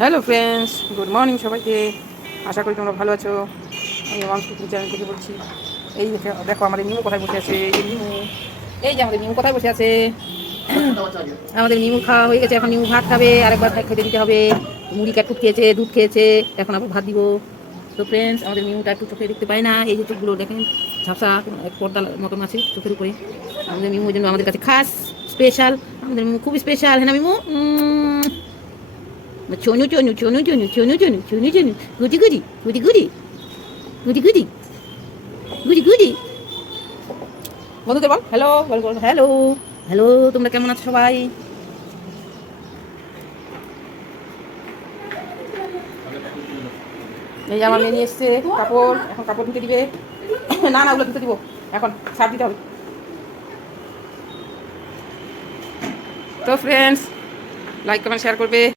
Hello friends, good morning সবাইকে। আশা করি তোমরা ভালো আছো। আমি ওয়ান্স কুকিং চ্যানেল থেকে বলছি। এই দেখো আমাদের মিমু কোথায় বসে আছে। এই যে মিমু, এই যে আমাদের মিমু কোথায় বসে আছে। আমাদের মিমু খাওয়া হয়ে গেছে, এখন মিমু ভাত খাবে, আরেকবার খেতে দিতে হবে। মুড়ি ক্যাটকুট খেয়েছে, দুধ খেয়েছে, এখন আবার ভাত দিব। তো ফ্রেন্ডস, আমাদের মিমুটা একটু চোখে দেখতে পায় না, এই যে চোখগুলো দেখেন ঝাপসা এক পর্দা মতন আছে চোখের উপরে। আমাদের মিমু ওই জন্য আমাদের কাছে খাস স্পেশাল। আমাদের মিমু খুব স্পেশাল, হ্যাঁ না মিমু? চনু চনু চনু চনু চনু চনু চনু চনু গুটি গুটি গুটি গুটি গুটি গুটি গুটি গুটি। বন্ধুদের বল হ্যালো, বল বল হ্যালো। হ্যালো, তোমরা কেমন আছো সবাই? এই যে আমার মেয়ে নিয়ে এসছে কাপড়, এখন কাপড় ধুতে দিবে। না না, ওগুলো ধুতে দিব, এখন সার দিতে হবে। তো ফ্রেন্ডস, লাইক কমেন্ট শেয়ার করবে।